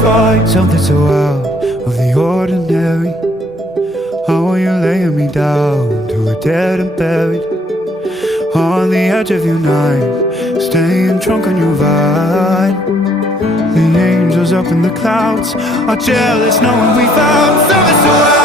find something so out of the ordinary. How are you laying me down to a dead and buried on the edge of your night, staying drunk on your vine. The angels up in the clouds are jealous knowing we found something so out.